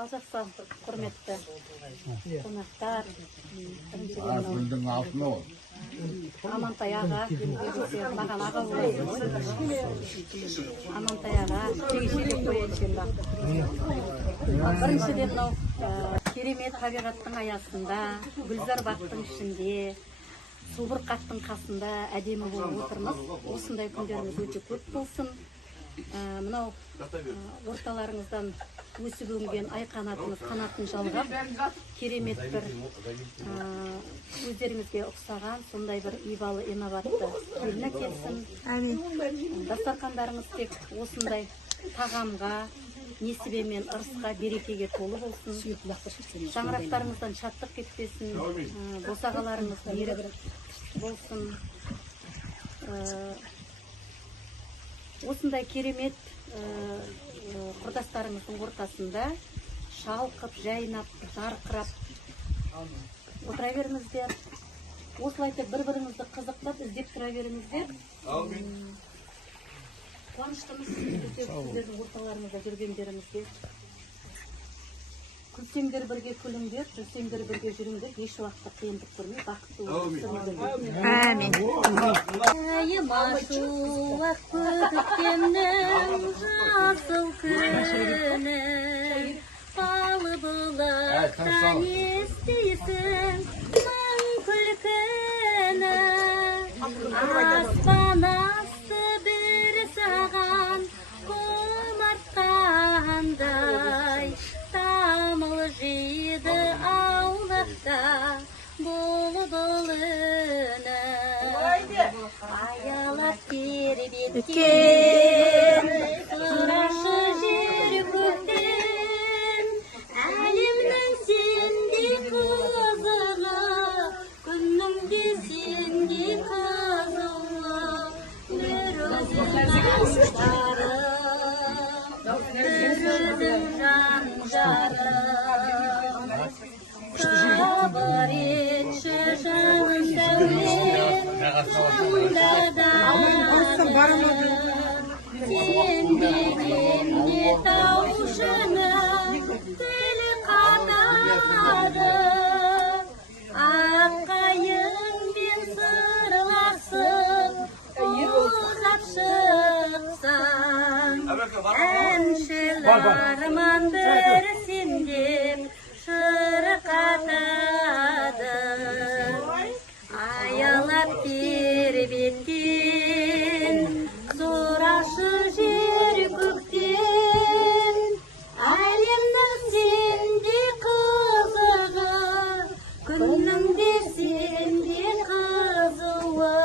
Ал жақсы, құрметті қонақтар, Гүлдің алтыны ол. Амантай аға, маған аға болады. Амантай аға, тегіше деп қояйыншы енді. Біріншіден мынау керемет табиғаттың аясында, гүлзар бақтың ішінде, субұрқақтың қасында әдемі болып отырмыз. Осындай күндеріміз өте көп болсын. Мынау орталарыңыздан өсіп өнген ай қанатымыз қанатын жалғап, керемет бір өздеріңізге ұқсаған сондай бір ибалы инабатты келін әкелсін. Дастархандарыңыз тек осындай тағамға, несібе мен ырысқа, берекеге толы болсын. Шаңырақтарыңыздан шаттық кетпесін, босағаларыңыз берік болсын. Осындай керемет құрдастарыңыздың ортасында шалқып, жайнап, жарқырап отыра беріңіздер. Осылайша бір-біріңізді қызықтап, іздеп тұра беріңіздер. Қуаныштымыз сіздердің орталарыңызда жүргендеріңізге. Күлсеңдер бірге күліңдер, жүрсеңдер бірге жүріңдер, еш уақытта қиындық көрмей, бақытты болыңыздар. Әмин. Ашу ақ көктемнің жасыл күні, балы бұлақтан естейсің мың күлкіні, аспан асты бір саған құмартқандай, тамыл жиды аулақта бұлбұл үні. Аялап тербеткен сұрашы жер көктен, әлемнің сендей қызығы, күннің де сендей қызығы. Бір өзің жан-жарым, бір өзің жан-жарым, сабыр етші жаным дәулет, сонда да сен дегенде таушының тілі қатады, аққайыңмен сырласып ұзап шықсаң, әншіл арман бір сендеп шырқатады. Аялап тербеткен сұрашы жер көктен, әлемнің сенде қызығы, күннің де сенде қызуы.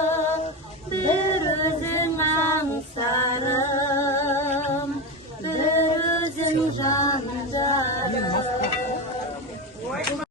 Бір өзің аңсарым, бір өзің жаным жарым.